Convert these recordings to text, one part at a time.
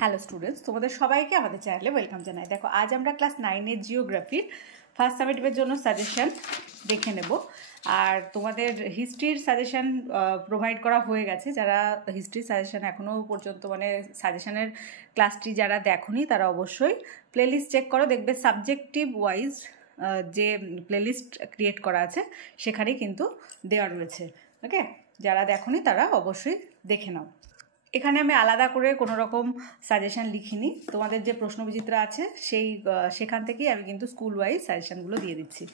Hello students, তোমাদের সবাইকে আমাদের চ্যানেলে ওয়েলকাম জানাই। দেখো, আজ আমরা ক্লাস 9-এর জিওগ্রাফির ফার্স্ট সামেটিভের জন্য সাজেশন দেখে নেব। আর তোমাদের হিস্ট্রির সাজেশন প্রোভাইড করা হয়ে গেছে। যারা হিস্ট্রির সাজেশন এখনও পর্যন্ত সাজেশনের ক্লাসটি যারা দেখোনি তারা অবশ্যই প্লেলিস্ট চেক করো, দেখবে সাবজেক্টিভ ওয়াইজ যে প্লেলিস্ট ক্রিয়েট করা আছে সেখানেই কিন্তু দেওয়া রয়েছে। ওকে, যারা দেখোনি তারা অবশ্যই দেখে নাও। এখানে আমি আলাদা করে কোনো রকম সাজেশান লিখিনি, তোমাদের যে প্রশ্নবিচিত্রা আছে সেখান থেকেই আমি কিন্তু স্কুল ওয়াইজ সাজেশানগুলো দিয়ে দিচ্ছি।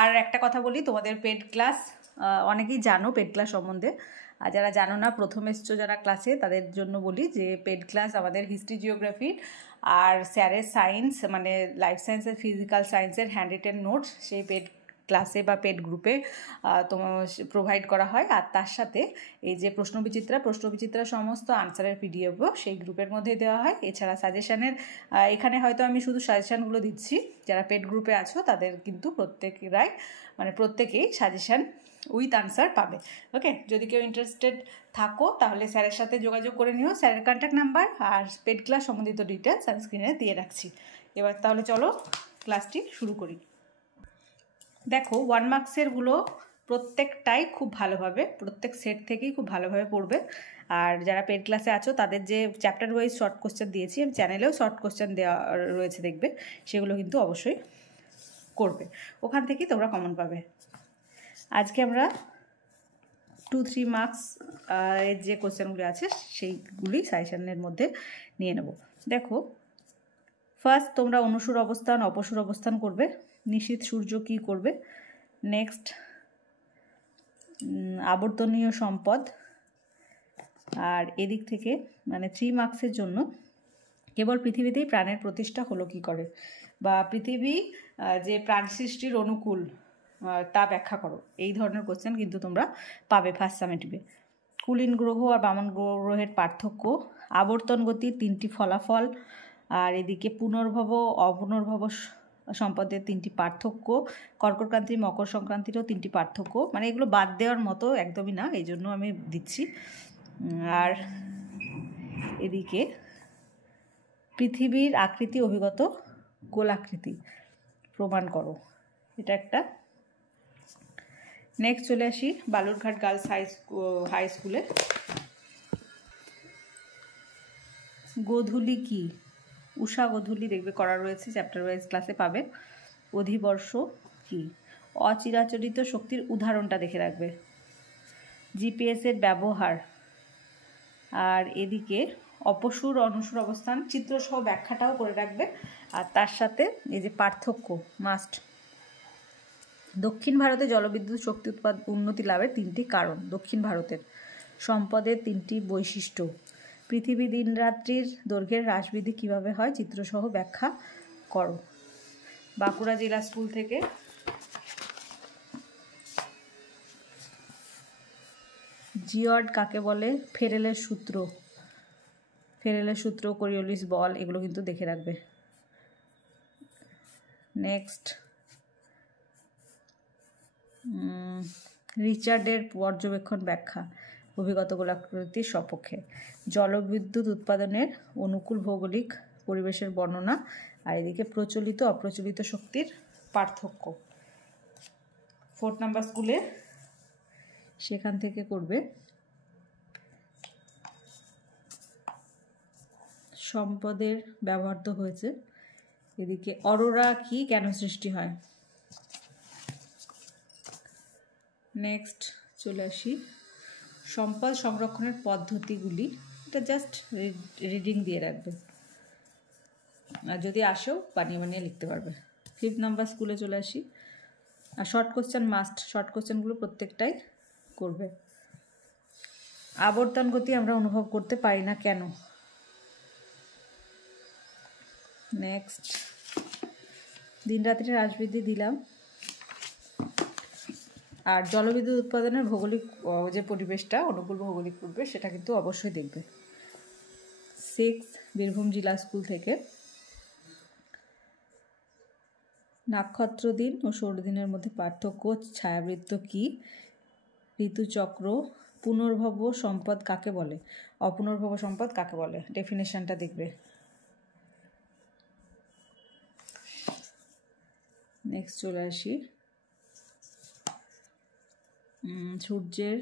আর একটা কথা বলি, তোমাদের পেড ক্লাস অনেকেই জানো পেড ক্লাস সম্বন্ধে, আর যারা জানো না, প্রথম এসছো যারা ক্লাসে তাদের জন্য বলি যে পেড ক্লাস আমাদের হিস্ট্রি জিওগ্রাফি আর স্যারের সায়েন্স মানে লাইফ সায়েন্সের ফিজিক্যাল সায়েন্সের হ্যান্ড রিটেন নোটস সেই পেড ক্লাসে বা পেড গ্রুপে তোমার প্রোভাইড করা হয়। আর তার সাথে এই যে প্রশ্নবিচিত্রা সমস্ত আনসারের পিডিএফও সেই গ্রুপের মধ্যে দেওয়া হয়। এছাড়া সাজেশানের এখানে হয়তো আমি শুধু সাজেশানগুলো দিচ্ছি, যারা পেড গ্রুপে আছো তাদের কিন্তু প্রত্যেকেই সাজেশান উইথ আনসার পাবে। ওকে, যদি কেউ ইন্টারেস্টেড থাকো তাহলে স্যারের সাথে যোগাযোগ করে নিও। স্যারের কন্ট্যাক্ট নাম্বার আর পেড ক্লাস সম্বন্ধিত ডিটেলস আমি স্ক্রিনে দিয়ে রাখছি। এবার তাহলে চলো ক্লাসটি শুরু করি। দেখো, 1 মার্কসেরগুলো প্রত্যেকটাই খুব ভালোভাবে, প্রত্যেক সেট থেকেই খুব ভালোভাবে পড়বে। আর যারা পেড ক্লাসে আছো তাদের যে চ্যাপ্টার ওয়াইজ শর্ট কোশ্চেন দিয়েছি, আমি চ্যানেলেও শর্ট কোশ্চেন দেওয়া রয়েছে দেখবে, সেগুলো কিন্তু অবশ্যই করবে, ওখান থেকেই তোমরা কমন পাবে। আজকে আমরা 2-3 মার্কস এর যে কোশ্চেনগুলি আছে সেইগুলি সাজেশনের মধ্যে নিয়ে নেব। দেখো, ফার্স্ট তোমরা অনুসুর অবস্থান অপসুর অবস্থান করবে, নিশীথ সূর্য কী করবে, নেক্সট আবর্তনীয় সম্পদ। আর এদিক থেকে 3 মার্কসের জন্য কেবল পৃথিবীতেই প্রাণের প্রতিষ্ঠা হলো কী করে, বা পৃথিবী যে প্রাণ সৃষ্টির অনুকূল তা ব্যাখ্যা করো। এই ধরনের কোশ্চেন কিন্তু তোমরা পাবে ফার্স্ট সামেটিভে। কুলীন গ্রহ আর বামন গ্রহের পার্থক্য, আবর্তন গতির 3টি ফলাফল, আর এদিকে পুনর্ভব অপুনর্ভব সম্পদের 3টি পার্থক্য, কর্কটক্রান্তি মকর সংক্রান্তিরও 3টি পার্থক্য। এগুলো বাদ দেওয়ার মতো একদমই না, এই জন্য আমি দিচ্ছি। আর এদিকে পৃথিবীর আকৃতি অভিগত গোলাকৃতি প্রমাণ করো, এটা একটা। নেক্সট চলে আসি বালুরঘাট গার্লস হাই স্কুলে। গোধূলি কি, উষা গোধূলি দেখবে করা রয়েছে, চ্যাপ্টার ওয়াইজ ক্লাসে পাবে। অধিবর্ষ কি, অচিরাচরিত শক্তির উদাহরণটা দেখে রাখবে। জিপিএসের ব্যবহার, আর এদিকে অপসুর অনুসুর অবস্থান চিত্রসহ ব্যাখ্যাটাও করে রাখবে। আর তার সাথে এই যে পার্থক্য মাস্ট। দক্ষিণ ভারতে জলবিদ্যুৎ শক্তি উন্নতি লাভের 3টি কারণ, দক্ষিণ ভারতের সম্পদের 3টি বৈশিষ্ট্য, পৃথিবী দিন রাত্রির দৈর্ঘ্যের হ্রাসবৃদ্ধি কীভাবে হয় চিত্রসহ ব্যাখ্যা করো। বাঁকুড়া জেলা স্কুল থেকে জিওড কাকে বলে, ফেরেলের সূত্র, কোরিওলিস বল, এগুলো কিন্তু দেখে রাখবে। নেক্সট রিচার্ডের পর্যবেক্ষণ ব্যাখ্যা, অভিগত গোলাকৃতির সপক্ষে। জলবিদ্যুৎ উৎপাদনের অনুকূল ভৌগোলিক পরিবেশের বর্ণনা, আর এদিকে প্রচলিত অপ্রচলিত শক্তির পার্থক্য। 4 নাম্বার স্কুলে সেখান থেকে করবে সম্পদের ব্যবহার তো হয়েছে, এদিকে অরোরা কি, কেন সৃষ্টি হয়। নেক্সট চলে আসি সম্পদ সংরক্ষণের পদ্ধতিগুলি, এটা জাস্ট রিডিং দিয়ে রাখবে, আর যদি আসেও বানিয়ে লিখতে পারবে। 5 নাম্বার স্কুলে চলে আসি। আর শর্ট কোশ্চেন মাস্ট, শর্ট কোশ্চেনগুলো প্রত্যেকটাই করবে। আবর্তন গতি আমরা অনুভব করতে পারি না কেন। নেক্সট দিন রাত্রির হ্রাসবৃদ্ধি দিলাম। আর জলবিদ্যুৎ উৎপাদনের ভৌগোলিক যে পরিবেশটা, অনুকূল ভৌগোলিক পরিবেশ, সেটা কিন্তু অবশ্যই দেখবে। 6 বীরভূম জেলা স্কুল থেকে নক্ষত্র দিন ও সৌরদিনের মধ্যে পার্থক্য, ছায়াবৃত্ত কি, ঋতুচক্র, পুনর্ভব সম্পদ কাকে বলে? অপুনর্ভব সম্পদ কাকে বলে? ডেফিনেশনটা দেখবে। নেক্সট চলে আসি, সূর্যের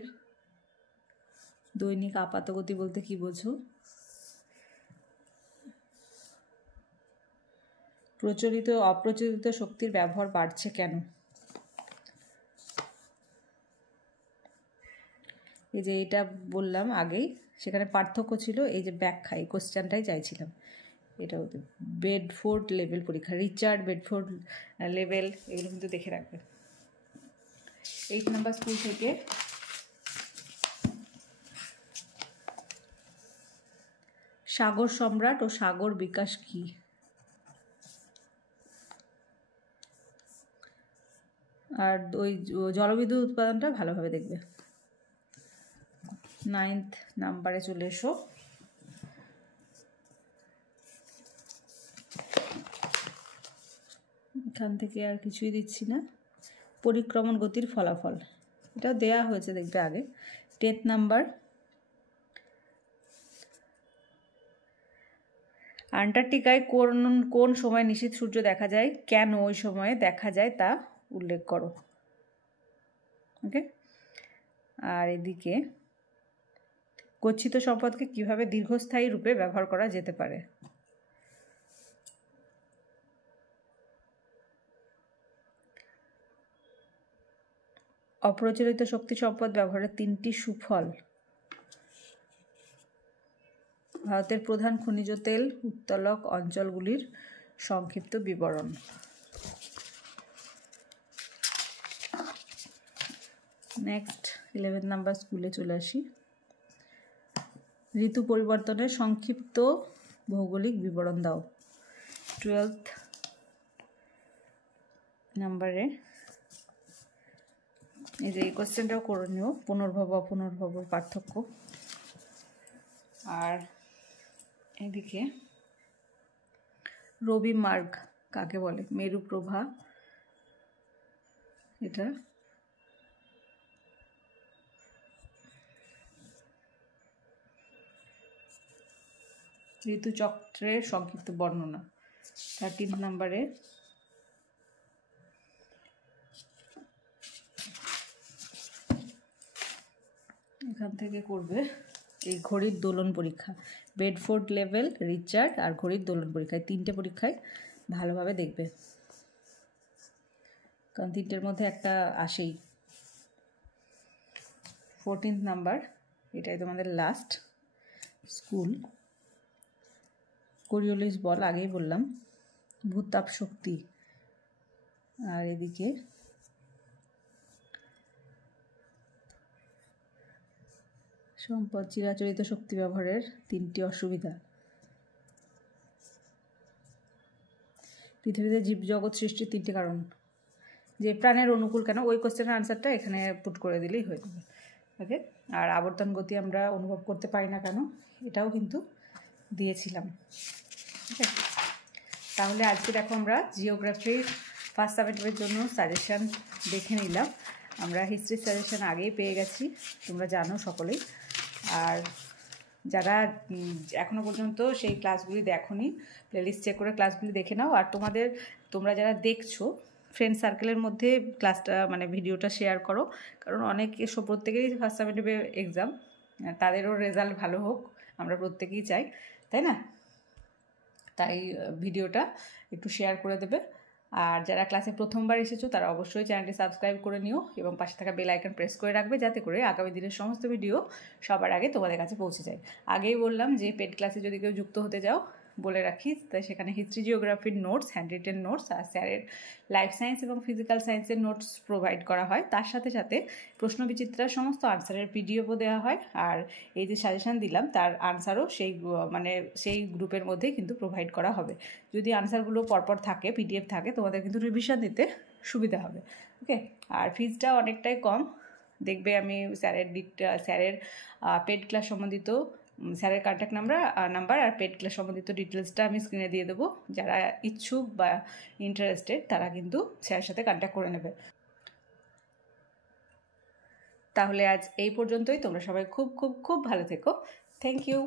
দৈনিক আপাতগতি বলতে কি বোঝো? প্রচলিত অপ্রচলিত শক্তির ব্যবহার বাড়ছে কেন? এই যে এটা বললাম আগেই, সেখানে পার্থক্য ছিল এই যে ব্যাখ্যা, এই কোশ্চেনটাই চাইছিলাম। এটা হতে বেডফোর্ড লেভেল পরীক্ষা, রিচার্ড বেডফোর্ড লেভেল, এগুলো কিন্তু দেখে রাখবে। 8 নাম্বার স্কুল থেকে সাগর সম্রাট ও সাগর বিকাশ কি? আর ওই জলবিদ্যুৎ উৎপাদনটা ভালোভাবে দেখবে। 9th নাম্বারে চলে এসো, এখান থেকে আর কিছুই দিচ্ছি না। পরিক্রমণ গতির ফলাফল, এটা দেয়া হয়েছে দেখবে আগে। 10th নাম্বার, আন্টার্কটিকায় কোন সময় নিশীথ সূর্য দেখা যায়, কেন ওই সময়ে দেখা যায় তা উল্লেখ করো। ওকে, আর এদিকে গচ্ছিত সম্পদকে কিভাবে দীর্ঘস্থায়ী রূপে ব্যবহার করা যেতে পারে? অপ্রচলিত শক্তি সম্পদ ব্যবহারের 3টি সুফল। ভারতের প্রধান খনিজ তেল উত্তোলক অঞ্চলগুলির সংক্ষিপ্ত বিবরণ। নেক্সট 11 নাম্বার স্কুলে চলে আসি, ঋতু পরিবর্তনের সংক্ষিপ্ত ভৌগোলিক বিবরণ দাও। 12th নাম্বারে এই যে এই কোশ্চেনটাও করে নিও, পুনর্ভব অপুনর্ভব পার্থক্য। আর এদিকে রবি মার্গ কাকে বলে? মেরু প্রভা, এটা ঋতুচক্রের সংক্ষিপ্ত বর্ণনা। 13 নাম্বারে এখান থেকে করবে এই ঘড়ির দোলন পরীক্ষা, বেডফোর্ড লেভেল, রিচার্ড আর ঘড়ির দোলন পরীক্ষায় 3টে পরীক্ষায় ভালোভাবে দেখবে, কারণ 3টের মধ্যে একটা আসেই। 14th নাম্বার, এটাই তোমাদের লাস্ট স্কুল। কোরিওলিস বল আগেই বললাম, ভূতাপ শক্তি। আর এদিকে সম্পদ চিরাচরিত শক্তি ব্যবহারের 3টি অসুবিধা। পৃথিবীতে জীবজগৎ সৃষ্টির 3টি কারণ, যে প্রাণের অনুকূল কেন, ওই কোশ্চেনের আনসারটা এখানে পুট করে দিলেই হয়ে যাবে। ওকে, আর আবর্তন গতি আমরা অনুভব করতে পারি না কেন, এটাও কিন্তু দিয়েছিলাম। ঠিক আছে, তাহলে আজকে দেখো আমরা জিওগ্রাফির ফার্স্ট সাবজেক্টের জন্য সাজেশান দেখে নিলাম। আমরা হিস্ট্রির সাজেশান আগেই পেয়ে গেছি, তোমরা জানো সকলেই। আর যারা এখনও পর্যন্ত সেই ক্লাসগুলি দেখোনি, প্লেলিস্ট চেক করে ক্লাসগুলি দেখে নাও। আর তোমরা যারা দেখছো ফ্রেন্ড সার্কেলের মধ্যে ক্লাসটা মানে ভিডিওটা শেয়ার করো, কারণ প্রত্যেকেরই ফার্স্ট সাবজেক্টে এক্সাম, তাদেরও রেজাল্ট ভালো হোক আমরা প্রত্যেকেই চাই, তাই না? তাই ভিডিওটা একটু শেয়ার করে দেবে। আর যারা ক্লাসে প্রথমবার এসেছো তারা অবশ্যই চ্যানেলটি সাবস্ক্রাইব করে নিও এবং পাশে থাকা বেল আইকন প্রেস করে রাখবে, যাতে করে আগামী দিনের সমস্ত ভিডিও সবার আগে তোমাদের কাছে পৌঁছে যায়। আগেই বললাম যে পেড ক্লাসে যদি কেউ যুক্ত হতে যাও বলে রাখি, তাই সেখানে হিস্ট্রি জিওগ্রাফির নোটস, হ্যান্ড রিটেন নোটস আর স্যারের লাইফ সায়েন্স এবং ফিজিক্যাল সায়েন্সের নোটস প্রোভাইড করা হয়। তার সাথে সাথে প্রশ্নবিচিত্রার সমস্ত আনসারের পিডিএফও দেওয়া হয়। আর এই যে সাজেশান দিলাম তার আনসারও সেই গ্রুপের মধ্যেই কিন্তু প্রোভাইড করা হবে। যদি আনসারগুলো পরপর থাকে, পিডিএফ থাকে, তোমাদের কিন্তু রিভিশন দিতে সুবিধা হবে। ওকে, আর ফিজটা অনেকটাই কম। দেখবে আমি স্যারের পেড ক্লাস সম্বন্ধিত স্যারের কন্ট্যাক্ট নাম্বার আর পেড ক্লাস সম্বন্ধিত ডিটেলসটা আমি স্ক্রিনে দিয়ে দেবো। যারা ইচ্ছুক বা ইন্টারেস্টেড তারা কিন্তু স্যারের সাথে কন্ট্যাক্ট করে নেবে। তাহলে আজ এই পর্যন্তই। তোমরা সবাই খুব খুব খুব ভালো থেকো। Thank you.